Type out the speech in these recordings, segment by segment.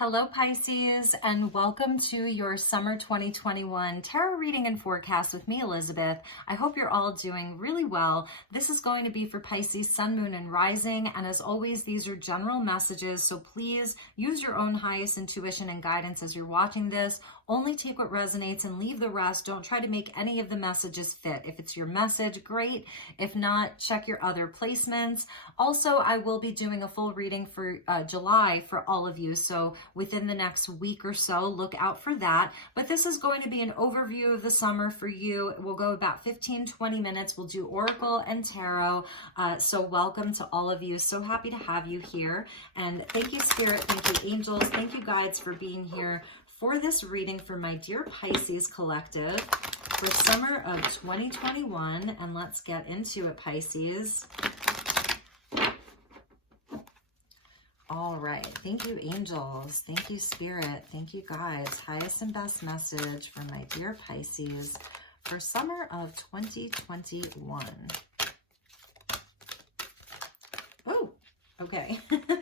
Hello Pisces, and welcome to your summer 2021 tarot reading and forecast with me, Elizabeth. I hope you're all doing really well. This is going to be for Pisces, Sun, Moon, and Rising, and as always, these are general messages, so please use your own highest intuition and guidance as you're watching this. Only take what resonates and leave the rest. Don't try to make any of the messages fit. If it's your message, great. If not, check your other placements. Also, I will be doing a full reading for July for all of you, so within the next week or so, look out for that. But this is going to be an overview of the summer for you. We'll go about 15-20 minutes. We'll do Oracle and Tarot. So welcome to all of you. So happy to have you here. And thank you, Spirit. Thank you, Angels. Thank you, Guides, for being here for this reading for my dear Pisces collective for summer of 2021. And let's get into it, Pisces. All right. Thank you, angels. Thank you, Spirit. Thank you, guides. Highest and best message for my dear Pisces for summer of 2021. Oh, okay. All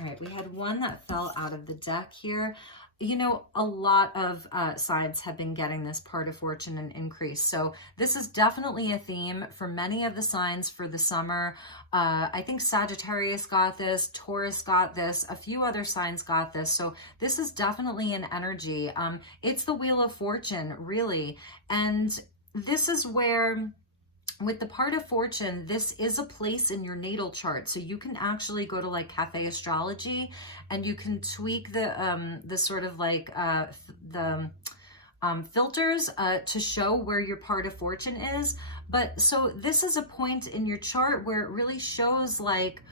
right. We had one that fell out of the deck here. You know, a lot of signs have been getting this part of fortune and increase. So this is definitely a theme for many of the signs for the summer. I think Sagittarius got this, Taurus got this, a few other signs got this. So this is definitely an energy. It's the Wheel of Fortune, really. And this is where, with the part of fortune, this is a place in your natal chart. So you can actually go to like Cafe Astrology and you can tweak the sort of like filters to show where your part of fortune is. But so this is a point in your chart where it really shows like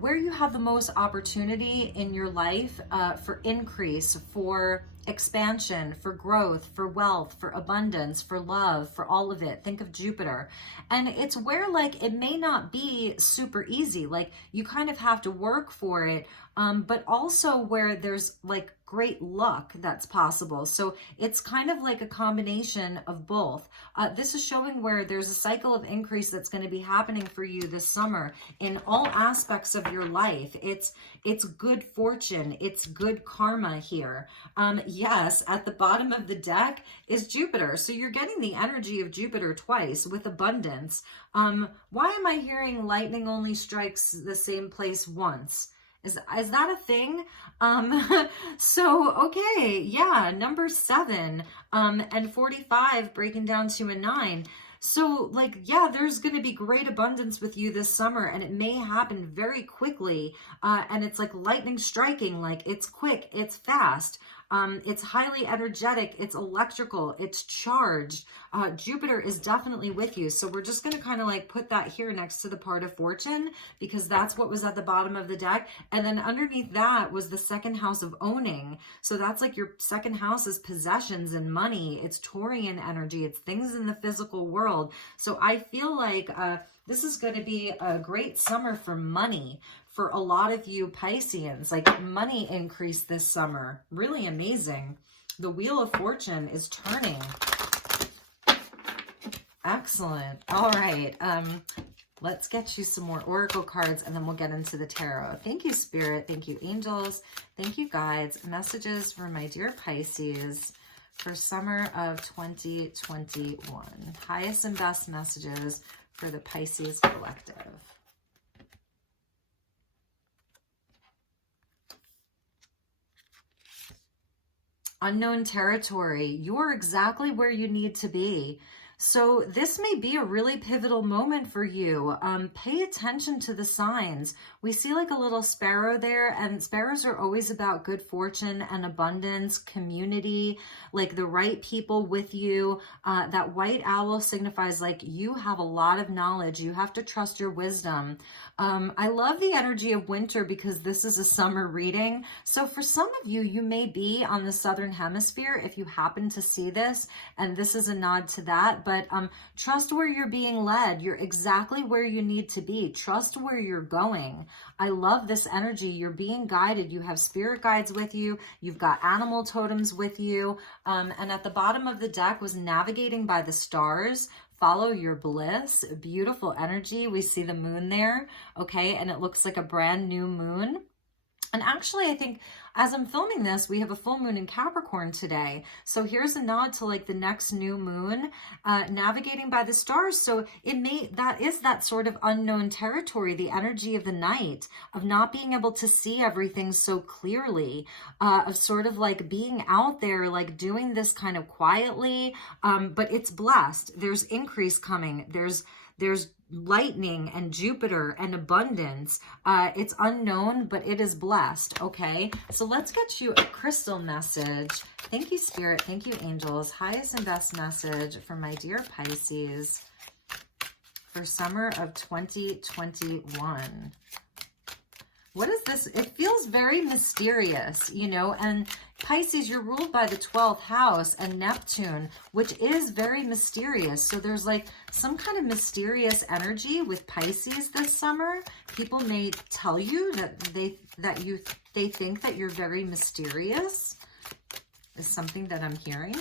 where you have the most opportunity in your life for increase, for expansion, for growth, for wealth, for abundance, for love, for all of it. Think of Jupiter. And it's where like it may not be super easy, like you kind of have to work for it, but also where there's like great luck that's possible. So it's kind of like a combination of both. This is showing where there's a cycle of increase that's going to be happening for you this summer in all aspects of your life. It's good fortune. It's good karma here. Yes, at the bottom of the deck is Jupiter. So you're getting the energy of Jupiter twice with abundance. Why am I hearing lightning only strikes the same place once? Is that a thing? So, okay, yeah, number 7 and 45 breaking down to a 9. So like, yeah, there's going to be great abundance with you this summer and it may happen very quickly. And it's like lightning striking, like it's quick, it's fast. It's highly energetic, it's electrical, it's charged. Jupiter is definitely with you. So we're just going to kind of like put that here next to the part of fortune because that's what was at the bottom of the deck. And then underneath that was the second house of owning. So that's like your second house is possessions and money. It's Taurian energy. It's things in the physical world. So I feel like this is going to be a great summer for money. For a lot of you Pisceans, like money increase this summer. Really amazing. The Wheel of Fortune is turning. Excellent. All right. Let's get you some more Oracle cards and then we'll get into the tarot. Thank you, Spirit. Thank you, Angels. Thank you, Guides. Messages for my dear Pisces for summer of 2021. Highest and best messages for the Pisces collective. Unknown territory. You're exactly where you need to be. So this may be a really pivotal moment for you. Pay attention to the signs. We see like a little sparrow there, and sparrows are always about good fortune and abundance, community, like the right people with you. That white owl signifies like you have a lot of knowledge. You have to trust your wisdom. I love the energy of winter because this is a summer reading. So for some of you, you may be on the Southern Hemisphere if you happen to see this, and this is a nod to that. But trust where you're being led. You're exactly where you need to be. Trust where you're going. I love this energy. You're being guided. You have spirit guides with you. You've got animal totems with you. And at the bottom of the deck was navigating by the stars. Follow your bliss. Beautiful energy. We see the moon there. Okay. And it looks like a brand new moon. And actually, I think as I'm filming this, we have a full moon in Capricorn today. So here's a nod to like the next new moon, navigating by the stars. So that is that sort of unknown territory, the energy of the night, of not being able to see everything so clearly, of sort of like being out there, like doing this kind of quietly, but it's blessed. There's increase coming. There's lightning and Jupiter and abundance. It's unknown, but it is blessed. Okay, so let's get you a crystal message. Thank you, Spirit. Thank you, angels. Highest and best message for my dear Pisces for summer of 2021. What is this? It feels very mysterious, you know, and Pisces, you're ruled by the 12th house and Neptune, which is very mysterious. So there's like some kind of mysterious energy with Pisces this summer. People may tell you that they think that you're very mysterious, is something that I'm hearing.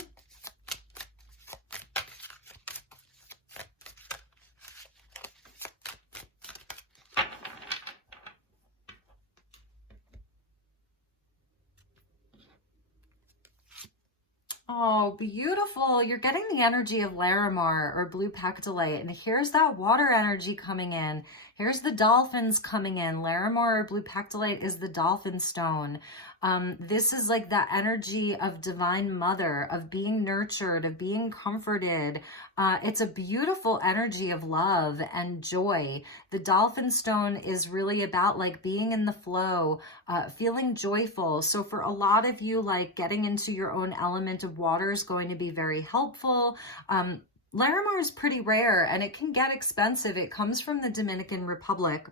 Oh, beautiful. You're getting the energy of Larimar or blue pectolite. And here's that water energy coming in. Here's the dolphins coming in. Larimar or blue pectolite is the dolphin stone. This is like that energy of divine mother, of being nurtured, of being comforted. It's a beautiful energy of love and joy. The dolphin stone is really about like being in the flow, feeling joyful. So for a lot of you, like getting into your own element of water is going to be very helpful. Larimar is pretty rare and it can get expensive. It comes from the Dominican Republic.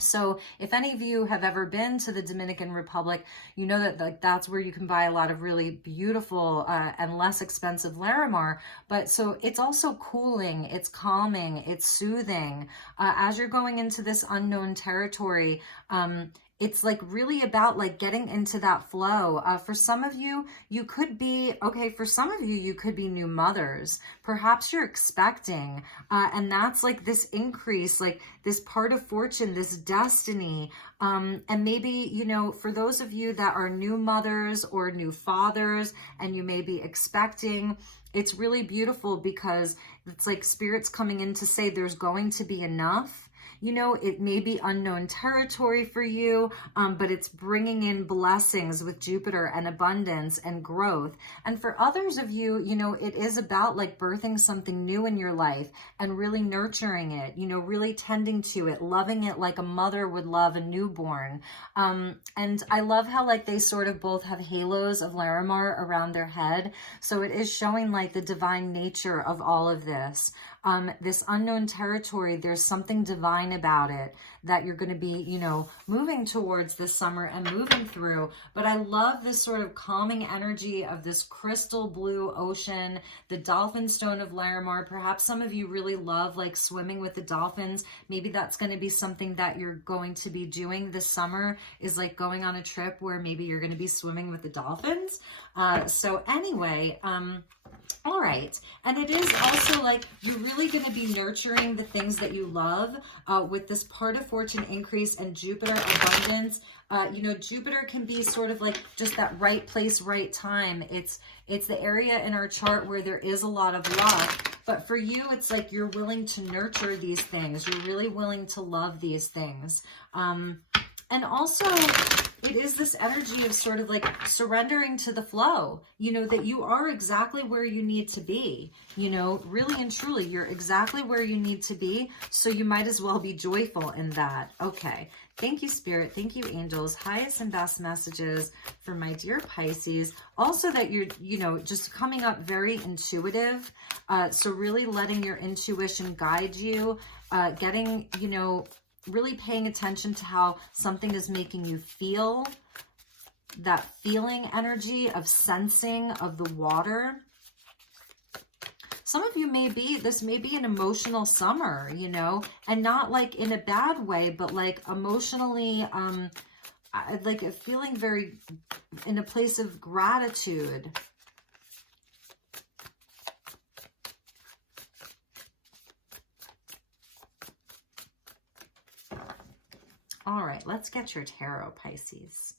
So if any of you have ever been to the Dominican Republic, you know that like that's where you can buy a lot of really beautiful and less expensive Larimar. But so it's also cooling, it's calming, it's soothing. As you're going into this unknown territory, it's like really about like getting into that flow. For some of you, you could be, okay, for some of you, you could be new mothers. Perhaps you're expecting, and that's like this increase, like this part of fortune, this destiny. And maybe, you know, for those of you that are new mothers or new fathers, and you may be expecting, it's really beautiful because it's like Spirit's coming in to say there's going to be enough. You know, it may be unknown territory for you, but it's bringing in blessings with Jupiter and abundance and growth. And for others of you, you know, it is about like birthing something new in your life and really nurturing it, you know, really tending to it, loving it like a mother would love a newborn. And I love how like they sort of both have halos of Larimar around their head. So it is showing like the divine nature of all of this. This unknown territory, there's something divine about it that you're going to be, you know, moving towards this summer and moving through. But I love this sort of calming energy of this crystal blue ocean, the dolphin stone of Larimar. Perhaps some of you really love like swimming with the dolphins. Maybe that's going to be something that you're going to be doing this summer, is like going on a trip where maybe you're going to be swimming with the dolphins. So anyway, all right. And it is also like you're really going to be nurturing the things that you love with this part of fortune increase and Jupiter abundance. You know, Jupiter can be sort of like just that right place, right time. It's the area in our chart where there is a lot of luck. But for you, it's like you're willing to nurture these things. You're really willing to love these things. And also, it is this energy of sort of like surrendering to the flow, you know, that you are exactly where you need to be, you know, really and truly, you're exactly where you need to be. So you might as well be joyful in that. Okay. Thank you, Spirit. Thank you, angels. Highest and best messages for my dear Pisces. Also that you're, you know, just coming up very intuitive. So really letting your intuition guide you, getting, you know, really paying attention to how something is making you feel, that feeling energy of sensing of the water. Some of you this may be an emotional summer, you know, and not like in a bad way, but like emotionally, like feeling very in a place of gratitude. All right, let's get your tarot, Pisces.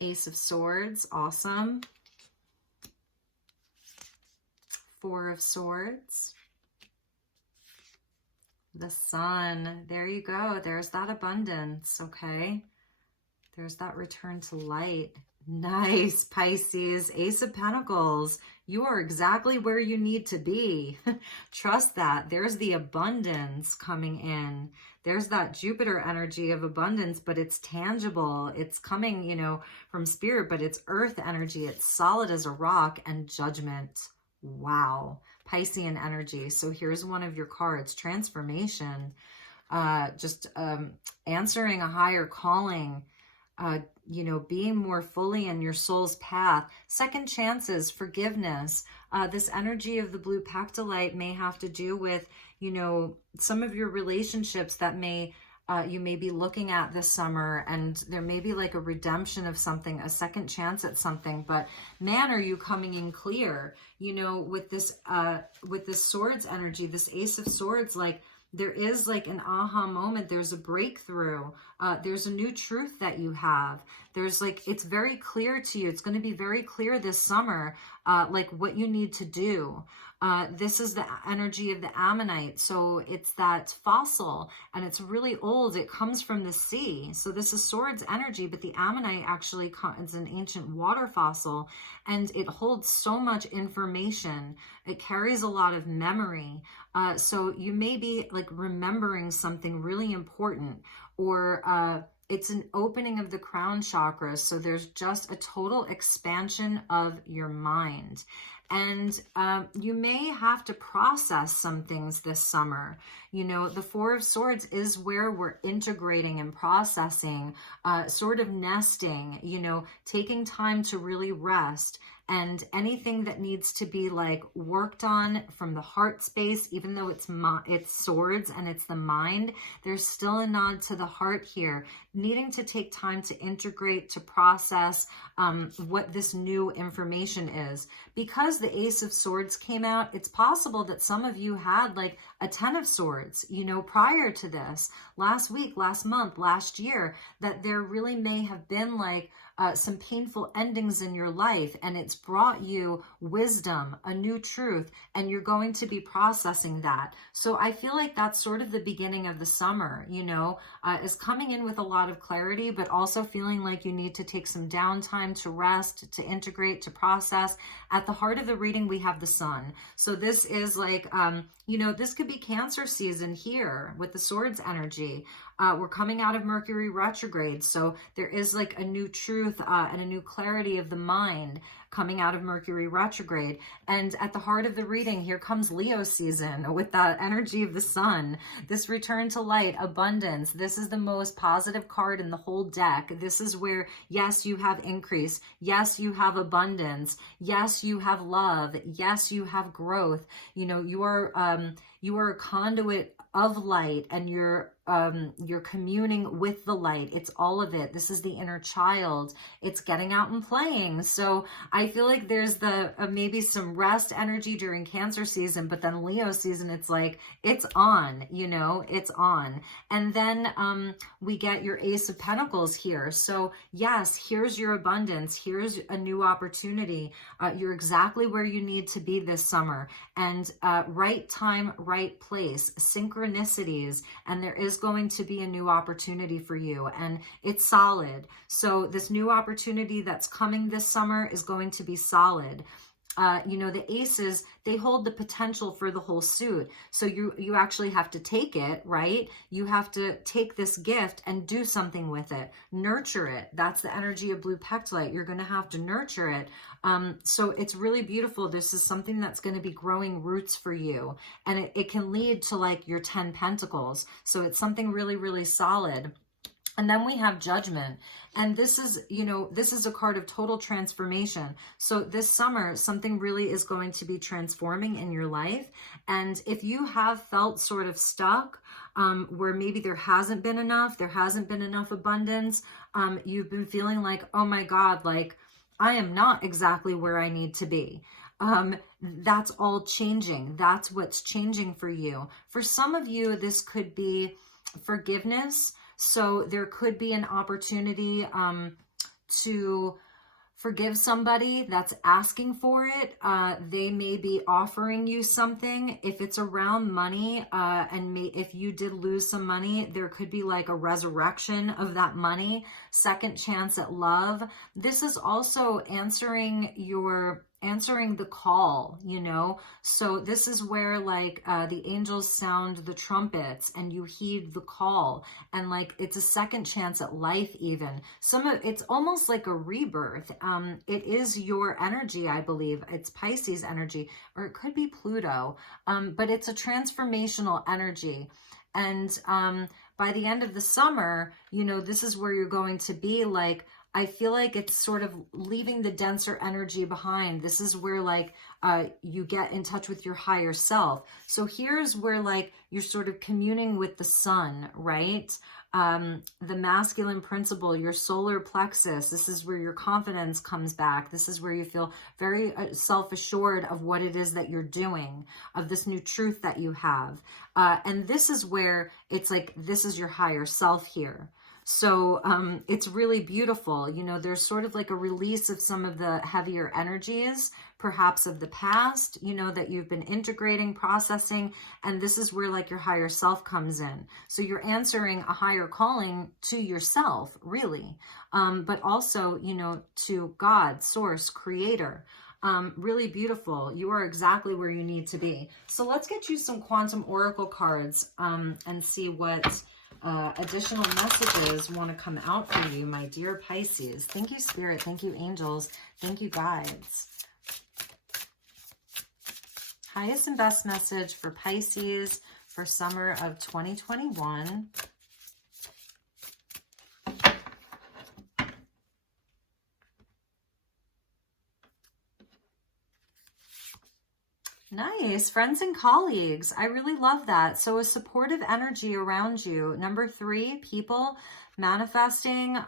Ace of Swords, awesome. Four of Swords. The Sun, there you go. There's that abundance, okay? There's that return to light. Nice, Pisces. Ace of Pentacles. You are exactly where you need to be. Trust that. There's the abundance coming in. There's that Jupiter energy of abundance, but it's tangible. It's coming, you know, from spirit, but it's earth energy. It's solid as a rock. And Judgment. Wow. Piscean energy. So here's one of your cards. Transformation. Answering a higher calling. You know, being more fully in your soul's path. Second chances, forgiveness. This energy of the blue pectolite may have to do with, you know, some of your relationships that you may be looking at this summer, and there may be like a redemption of something, a second chance at something. But man, are you coming in clear, you know, with this swords energy, this Ace of Swords, like, there is like an aha moment. There's a breakthrough. There's a new truth that you have. There's like, it's very clear to you. It's going to be very clear this summer, like what you need to do. This is the energy of the ammonite. So it's that fossil, and it's really old. It comes from the sea. So this is swords energy, but the ammonite actually is an ancient water fossil, and it holds so much information. It carries a lot of memory. So you may be like remembering something really important, or it's an opening of the crown chakras. So there's just a total expansion of your mind. And you may have to process some things this summer. You know, the Four of Swords is where we're integrating and processing, sort of nesting, you know, taking time to really rest. And anything that needs to be like worked on from the heart space, even though it's swords and it's the mind, there's still a nod to the heart here, needing to take time to integrate, to process what this new information is. Because the Ace of Swords came out, it's possible that some of you had like a Ten of Swords, you know, prior to this, last week, last month, last year, that there really may have been like some painful endings in your life, and it's brought you wisdom, a new truth, and you're going to be processing that. So I feel like that's sort of the beginning of the summer, you know, is coming in with a lot of clarity, but also feeling like you need to take some downtime to rest, to integrate, to process. At the heart of the reading, we have the Sun. So this is like, you know, this could be Cancer season here with the Swords energy. We're coming out of Mercury retrograde. So there is like a new truth and a new clarity of the mind coming out of Mercury retrograde. And at the heart of the reading, here comes Leo season with that energy of the Sun, this return to light, abundance. This is the most positive card in the whole deck. This is where, yes, you have increase. Yes, you have abundance. Yes, you have love. Yes, you have growth. You know, you are a conduit of light, and you're communing with the light. It's all of it. This is the inner child. It's getting out and playing. So I feel like there's the maybe some rest energy during Cancer season, but then Leo season, it's like, it's on, you know, it's on. And then we get your Ace of Pentacles here. So yes, here's your abundance. Here's a new opportunity. You're exactly where you need to be this summer. And right time, right place, synchronicities, and there is going to be a new opportunity for you, and it's solid. So this new opportunity that's coming this summer is going to be solid. You know, the aces, they hold the potential for the whole suit. So you actually have to take it, right? You have to take this gift and do something with it, nurture it. That's the energy of blue pectolite. You're going to have to nurture it. So it's really beautiful. This is something that's going to be growing roots for you, and it can lead to like your 10 pentacles. So it's something really, really solid. And then we have Judgment. And this is, you know, this is a card of total transformation. So this summer, something really is going to be transforming in your life. And if you have felt sort of stuck, where maybe there hasn't been enough abundance, you've been feeling like, oh my God, like I am not exactly where I need to be. That's all changing. That's what's changing for you. For some of you, this could be forgiveness. So there could be an opportunity to forgive somebody that's asking for it. They may be offering you something. If it's around money, if you did lose some money, there could be like a resurrection of that money. Second chance at love. This is also answering the call, you know. So this is where like the angels sound the trumpets and you heed the call, and like it's a second chance at life. Even it's almost like a rebirth. It is your energy, I believe. It's Pisces energy, or it could be Pluto, but it's a transformational energy. And by the end of the summer, you know, this is where you're going to be like, I feel like it's sort of leaving the denser energy behind. This is where like you get in touch with your higher self. So here's where like you're sort of communing with the sun, right? The masculine principle, your solar plexus. This is where your confidence comes back. This is where you feel very self-assured of what it is that you're doing, of this new truth that you have. And this is where it's like, this is your higher self here. So it's really beautiful. You know, there's sort of like a release of some of the heavier energies, perhaps of the past, you know, that you've been integrating, processing. And this is where like your higher self comes in. So you're answering a higher calling to yourself, really. But also, you know, to God, source, creator. Really beautiful. You are exactly where you need to be. So let's get you some quantum oracle cards and see what additional messages want to come out for you, my dear Pisces. Thank you, Spirit. Thank you, angels. Thank you, guides. Highest and best message for Pisces for summer of 2021. Nice. Friends and colleagues. I really love that. So a supportive energy around you. Number 3, people manifesting,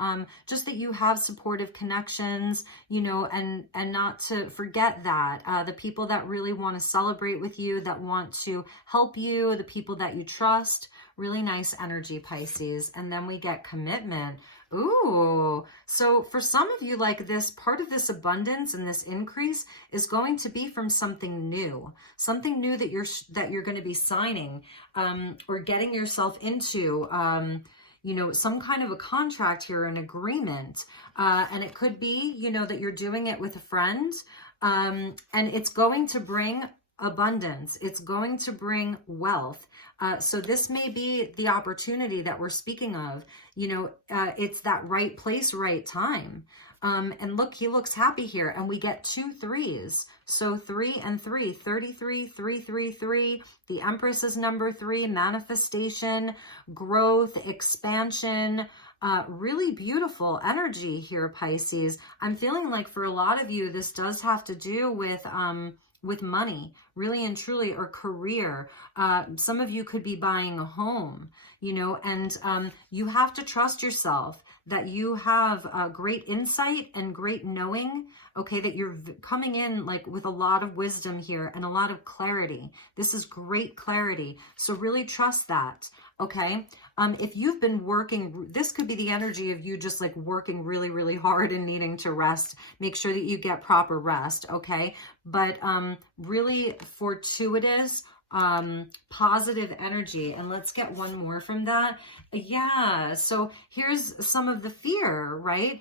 just that you have supportive connections, you know, and not to forget that the people that really want to celebrate with you, that want to help you, the people that you trust. Really nice energy, Pisces. And then we get commitment. Ooh, so for some of you, like this part of this abundance and this increase is going to be from something new that you're going to be signing, or getting yourself into, you know, some kind of a contract here, an agreement. And it could be, you know, that you're doing it with a friend, and it's going to bring abundance. It's going to bring wealth. So this may be the opportunity that we're speaking of. You know, it's that right place, right time. And look, he looks happy here. And we get 2 3s. So 3 and 3, 33, 333. The Empress is number 3, manifestation, growth, expansion. Really beautiful energy here, Pisces. I'm feeling like for a lot of you, this does have to do with money, really and truly, or career. Some of you could be buying a home, you know, and you have to trust yourself that you have great insight and great knowing, okay, that you're coming in like with a lot of wisdom here and a lot of clarity. This is great clarity. So really trust that, okay? If you've been working, this could be the energy of you just like working really, really hard and needing to rest. Make sure that you get proper rest, okay? But really fortuitous, positive energy. And let's get one more from that. Yeah, so here's some of the fear, right?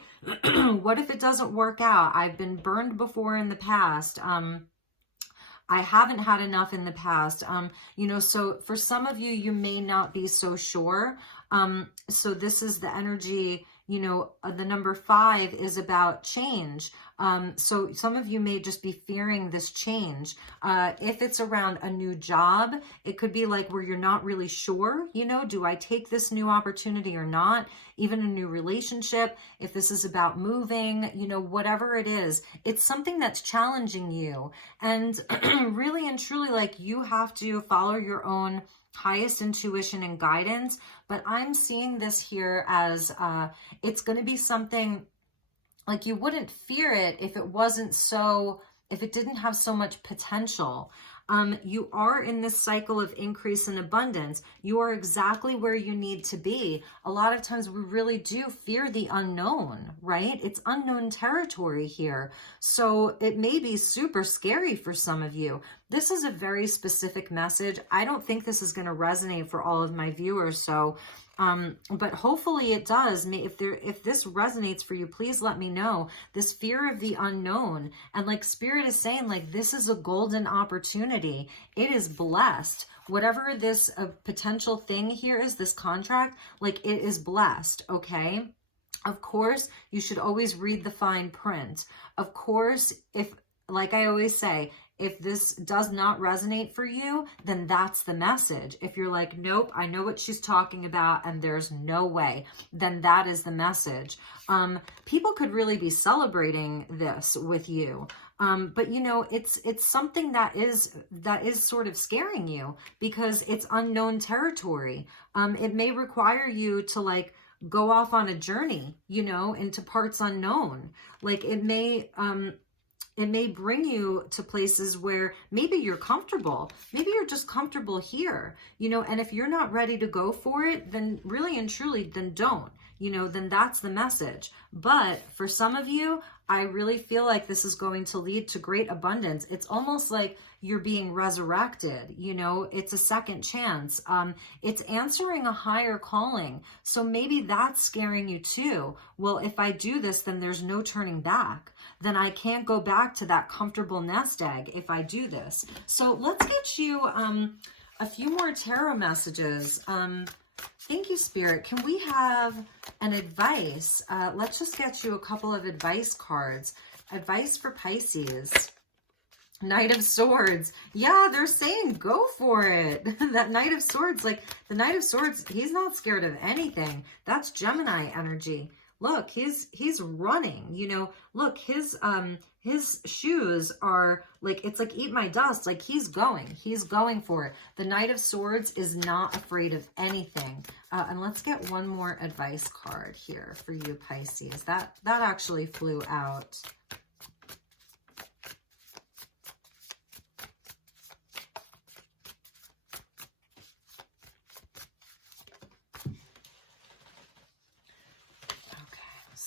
What if it doesn't work out? I've been burned before in the past. I haven't had enough in the past. You know, so for some of you, you may not be so sure. So this is the energy, you know, the number 5 is about change. So some of you may just be fearing this change. If it's around a new job, it could be like where you're not really sure, you know, do I take this new opportunity or not? Even a new relationship, if this is about moving, you know, whatever it is, it's something that's challenging you. And really and truly, like, you have to follow your own highest intuition and guidance. But I'm seeing this here as it's going to be something like you wouldn't fear it if it wasn't so, if it didn't have so much potential. You are in this cycle of increase and abundance. You are exactly where you need to be. A lot of times we really do fear the unknown, right? It's unknown territory here. So it may be super scary for some of you. This is a very specific message. I don't think this is going to resonate for all of my viewers. So, but hopefully it does. If this resonates for you, please let me know. This fear of the unknown, and like Spirit is saying, like, this is a golden opportunity. It is blessed. Whatever this potential thing here is, this contract, like, it is blessed. Okay. Of course, you should always read the fine print. Of course, if, like I always say, if this does not resonate for you, then that's the message. If you're like, nope, I know what she's talking about and there's no way, then that is the message. People could really be celebrating this with you. But you know, it's something that is sort of scaring you because it's unknown territory. It may require you to like go off on a journey, you know, into parts unknown. Like it may bring you to places where maybe you're comfortable. Maybe you're just comfortable here, you know, and if you're not ready to go for it, then really and truly, then don't, you know, then that's the message. But for some of you, I really feel like this is going to lead to great abundance. It's almost like you're being resurrected, you know, it's a second chance. It's answering a higher calling. So maybe that's scaring you too. Well, if I do this, then there's no turning back. Then I can't go back to that comfortable nest egg if I do this. So let's get you a few more tarot messages. Thank you, Spirit. Can we have an advice? Let's just get you a couple of advice cards. Advice for Pisces. Knight of Swords. Yeah, they're saying go for it. That Knight of Swords, like the Knight of Swords, he's not scared of anything. That's Gemini energy. Look, he's running, you know, look, his shoes are like, it's like eat my dust. Like he's going for it. The Knight of Swords is not afraid of anything. And let's get one more advice card here for you, Pisces. That actually flew out.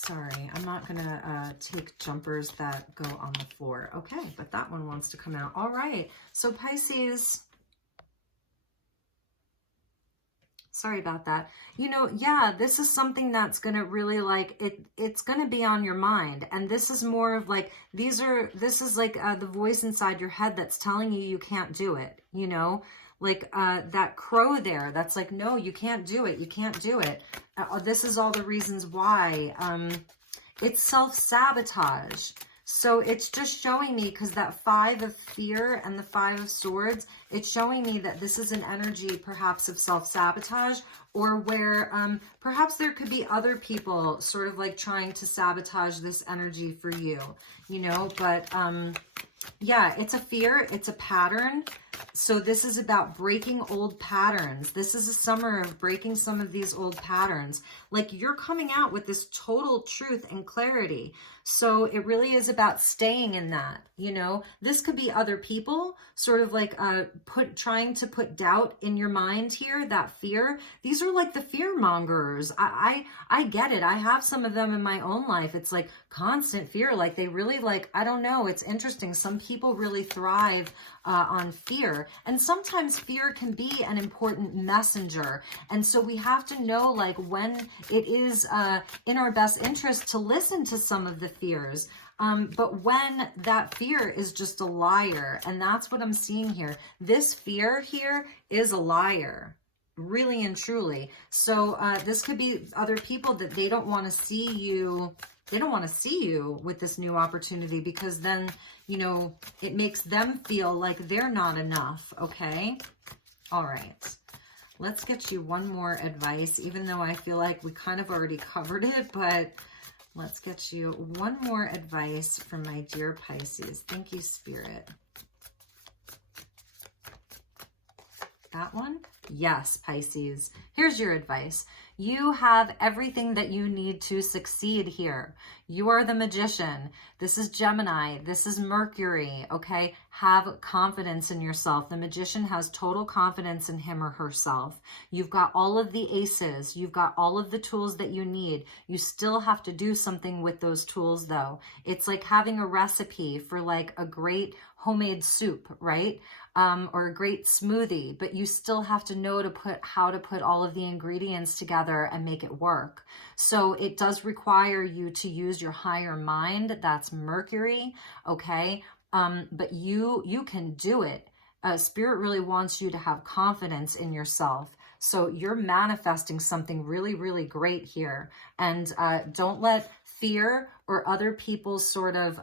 Sorry, I'm not going to take jumpers that go on the floor. Okay, but that one wants to come out. All right, so Pisces, sorry about that. You know, yeah, this is something that's going to really like, it's going to be on your mind. And this is more of like, this is like the voice inside your head that's telling you can't do it, you know? Like that crow there, that's like, no, you can't do it. You can't do it. This is all the reasons why. It's self-sabotage. So it's just showing me, because that 5 of fear and the 5 of swords, it's showing me that this is an energy perhaps of self-sabotage, or where perhaps there could be other people sort of like trying to sabotage this energy for you, you know, but yeah, it's a fear, it's a pattern. So this is about breaking old patterns. This is a summer of breaking some of these old patterns. Like you're coming out with this total truth and clarity. So it really is about staying in that, you know. This could be other people sort of like trying to put doubt in your mind here, that fear. These are like the fear mongers. I get it. I have some of them in my own life. It's like constant fear. Like they really like, I don't know. It's interesting. Some people really thrive on fear. And sometimes fear can be an important messenger. And so we have to know like when it is in our best interest to listen to some of the fears. But when that fear is just a liar, and that's what I'm seeing here. This fear here is a liar, really and truly. So this could be other people that they don't want to see you. They don't want to see you with this new opportunity, because then, you know, it makes them feel like they're not enough. Okay. All right. Let's get you one more advice, even though I feel like we kind of already covered it, but let's get you one more advice from my dear Pisces. Thank you, Spirit. That one? Yes, Pisces. Here's your advice. You have everything that you need to succeed here. You are the magician. This is Gemini. This is Mercury, okay? Have confidence in yourself. The magician has total confidence in him or herself. You've got all of the aces. You've got all of the tools that you need. You still have to do something with those tools, though. It's like having a recipe for like a great homemade soup, right? Or a great smoothie, but you still have to know how to put all of the ingredients together and make it work. So it does require you to use your higher mind. That's Mercury, okay? But you can do it. Spirit really wants you to have confidence in yourself. So you're manifesting something really, really great here. And don't let fear or other people's sort of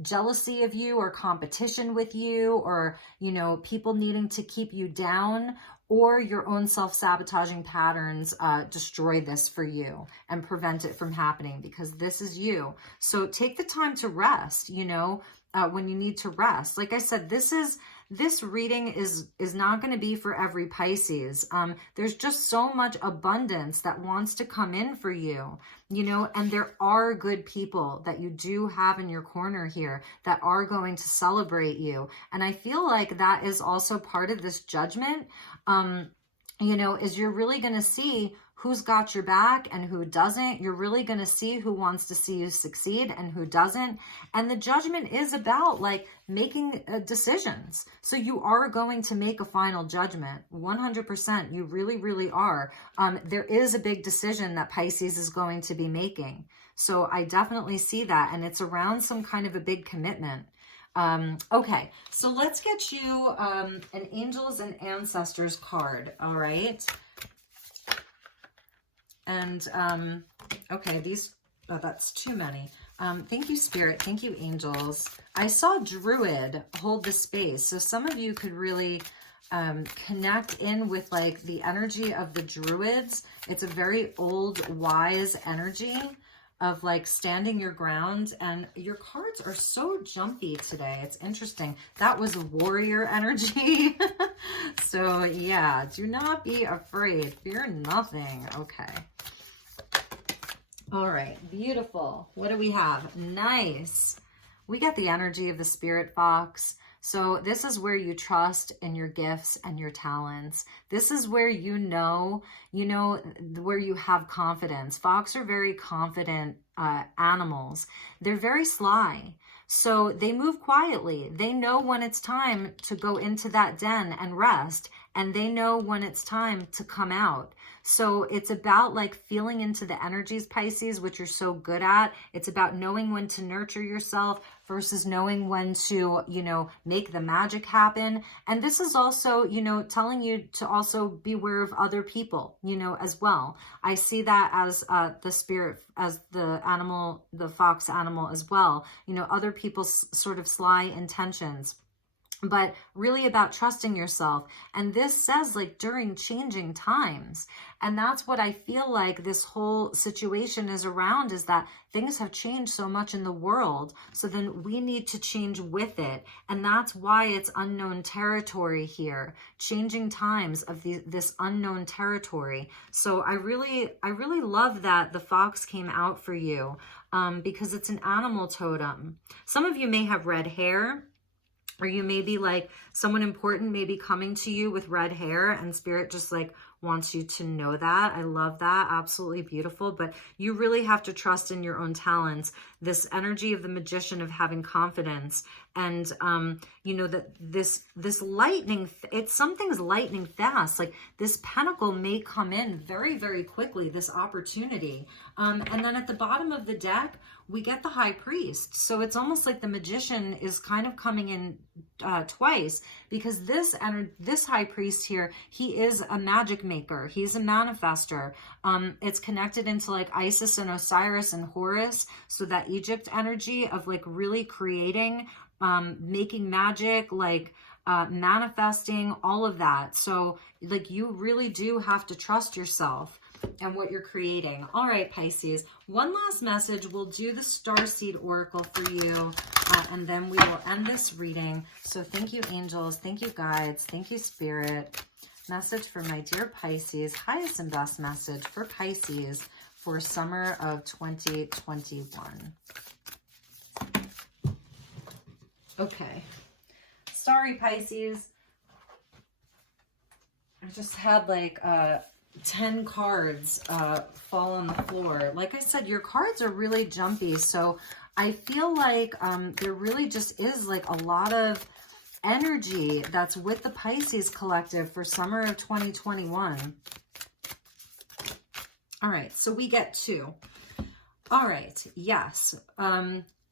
jealousy of you or competition with you, or, you know, people needing to keep you down, or your own self-sabotaging patterns destroy this for you and prevent it from happening, because this is you. So take the time to rest, you know, when you need to rest. Like I said, this reading is not going to be for every Pisces. There's just so much abundance that wants to come in for you, you know, and there are good people that you do have in your corner here that are going to celebrate you. And I feel like that is also part of this judgment, you know, is you're really going to see who's got your back and who doesn't. You're really going to see who wants to see you succeed and who doesn't. And the judgment is about like making decisions. So you are going to make a final judgment, 100%. You really, really are. There is a big decision that Pisces is going to be making. So I definitely see that. And it's around some kind of a big commitment. Okay, so let's get you an Angels and Ancestors card. All right. And, okay, that's too many. Thank you, Spirit. Thank you, Angels. I saw Druid hold the space. So some of you could really connect in with like the energy of the Druids. It's a very old, wise energy of like standing your ground, and your cards are so jumpy today. It's interesting. That was warrior energy. So yeah, do not be afraid. Fear nothing. Okay. All right, beautiful. What do we have? Nice. We got the energy of the Spirit Fox. So this is where you trust in your gifts and your talents. This is where you know, where you have confidence. Fox are very confident animals. They're very sly. So they move quietly. They know when it's time to go into that den and rest, and they know when it's time to come out. So it's about like feeling into the energies, Pisces, which you're so good at. It's about knowing when to nurture yourself versus knowing when to, you know, make the magic happen. And this is also, you know, telling you to also beware of other people, you know, as well. I see that as the spirit, as the animal, the fox animal as well, you know, other people's sort of sly intentions, but really about trusting yourself. And this says like during changing times. And that's what I feel like this whole situation is around, is that things have changed so much in the world. So then we need to change with it. And that's why it's unknown territory here, changing times of this unknown territory. So I really love that the fox came out for you, because it's an animal totem. Some of you may have red hair, or you may be like someone important may be coming to you with red hair, and Spirit just like wants you to know that. I love that. Absolutely beautiful. But you really have to trust in your own talents. This energy of the magician of having confidence. And, you know, that this lightning, something's lightning fast. Like this pentacle may come in very, very quickly, this opportunity. And then at the bottom of the deck, we get the high priest. So it's almost like the magician is kind of coming in twice, because this high priest here, he is a magic maker. He's a manifester. It's connected into like Isis and Osiris and Horus. So that Egypt energy of like really creating, making magic, like manifesting, all of that. So like you really do have to trust yourself and what you're creating. All right, Pisces, one last message. We'll do the Starseed Oracle for you, and then we will end this reading. So thank you, angels. Thank you, guides. Thank you, Spirit. Message for my dear Pisces, highest and best message for Pisces for summer of 2021. Okay. Sorry, Pisces. I just had like 10 cards fall on the floor. Like I said, your cards are really jumpy. So I feel like there really just is like a lot of energy that's with the Pisces collective for summer of 2021. All right, so we get 2. All right, yes.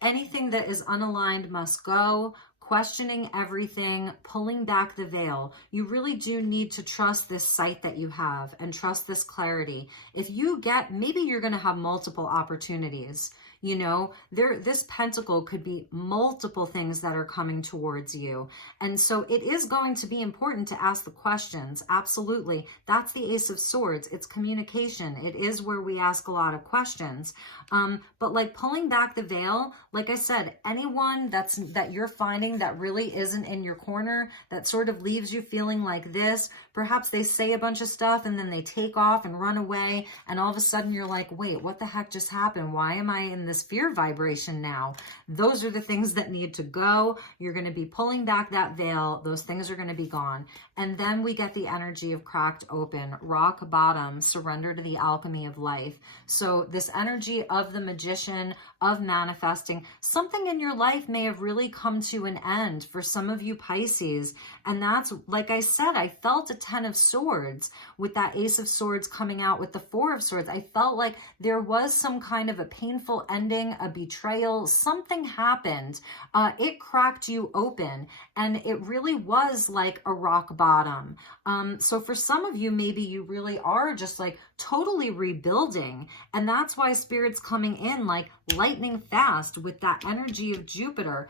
Anything that is unaligned must go. Questioning everything, pulling back the veil. You really do need to trust this sight that you have and trust this clarity. If you get, maybe you're going to have multiple opportunities. You know, this pentacle could be multiple things that are coming towards you. And so it is going to be important to ask the questions. Absolutely. That's the Ace of Swords. It's communication. It is where we ask a lot of questions. But like pulling back the veil, like I said, anyone that you're finding that really isn't in your corner, that sort of leaves you feeling like this, perhaps they say a bunch of stuff and then they take off and run away. And all of a sudden you're like, wait, what the heck just happened? Why am I in this fear vibration now? Those are the things that need to go. You're going to be pulling back that veil. Those things are going to be gone. And then we get the energy of cracked open, rock bottom, surrender to the alchemy of life. So this energy of the magician, of manifesting, something in your life may have really come to an end for some of you Pisces. And that's, like I said, I felt a 10 of Swords with that Ace of Swords coming out with the 4 of Swords. I felt like there was some kind of a painful ending, a betrayal, something happened. It cracked you open, and it really was like a rock bottom. So for some of you, maybe you really are just like totally rebuilding. And that's why Spirit's coming in like lightning fast with that energy of Jupiter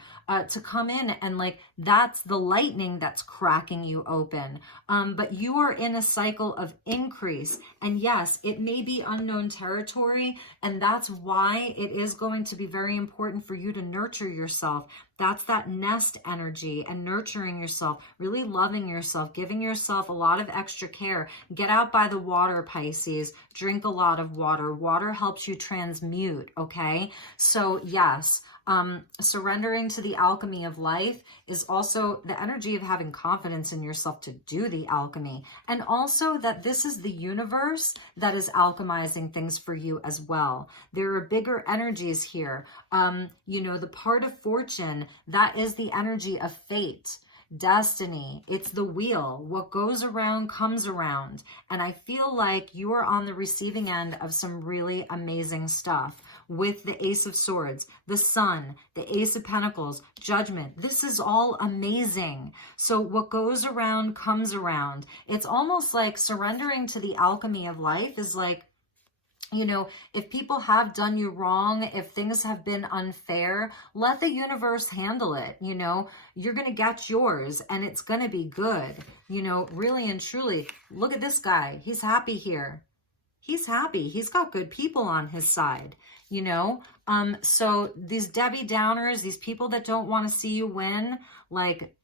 to come in, and like that's the lightning that's cracking you open. But you are in a cycle of increase, and yes, it may be unknown territory, and that's why it is going to be very important for you to nurture yourself. That's that nest energy and nurturing yourself, really loving yourself, giving yourself a lot of extra care. Get out by the water, Pisces. Drink a lot of water. Water helps you transmute, okay? So yes, surrendering to the alchemy of life is also the energy of having confidence in yourself to do the alchemy. And also that this is the universe that is alchemizing things for you as well. There are bigger energies here. You know, the part of fortune, that is the energy of fate. Destiny, it's the wheel. What goes around comes around. And I feel like you are on the receiving end of some really amazing stuff with the Ace of Swords, the Sun, the Ace of Pentacles, Judgment. This is all amazing. So what goes around comes around. It's almost like surrendering to the alchemy of life is like, you know, if people have done you wrong, if things have been unfair, let the universe handle it. You know, you're going to get yours and it's going to be good. You know, really and truly, look at this guy. He's happy here. He's happy. He's got good people on his side, you know? So these Debbie Downers, these people that don't want to see you win, like,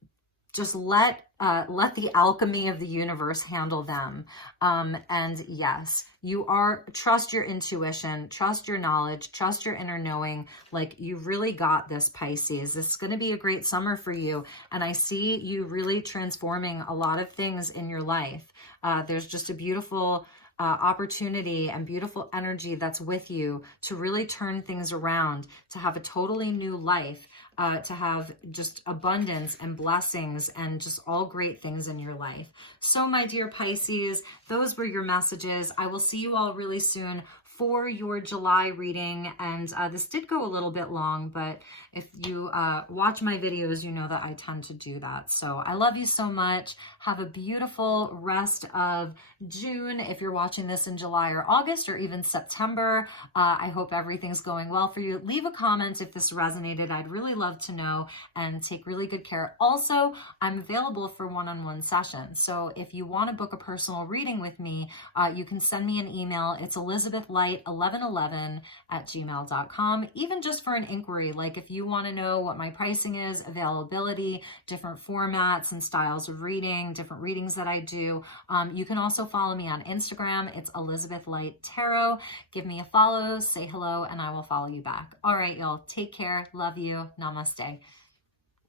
just let the alchemy of the universe handle them. And yes, trust your intuition, trust your knowledge, trust your inner knowing. Like, you really got this, Pisces. This is going to be a great summer for you. And I see you really transforming a lot of things in your life. There's just a beautiful opportunity and beautiful energy that's with you to really turn things around, to have a totally new life, to have just abundance and blessings and just all great things in your life. So my dear Pisces, those were your messages. I will see you all really soon for your July reading. And this did go a little bit long, but if you watch my videos, you know that I tend to do that. So I love you so much. Have a beautiful rest of June. If you're watching this in July or August or even September, I hope everything's going well for you. Leave a comment if this resonated. I'd really love to know, and take really good care. Also, I'm available for one-on-one sessions. So if you want to book a personal reading with me, you can send me an email. It's elizabethlighttarot elizabethlight1111@gmail.com, even just for an inquiry. Like if you want to know what my pricing is, availability, different formats and styles of reading, different readings that I do. You can also follow me on Instagram. It's Elizabeth Light Tarot. Give me a follow, say hello, and I will follow you back. All right, y'all. Take care. Love you. Namaste.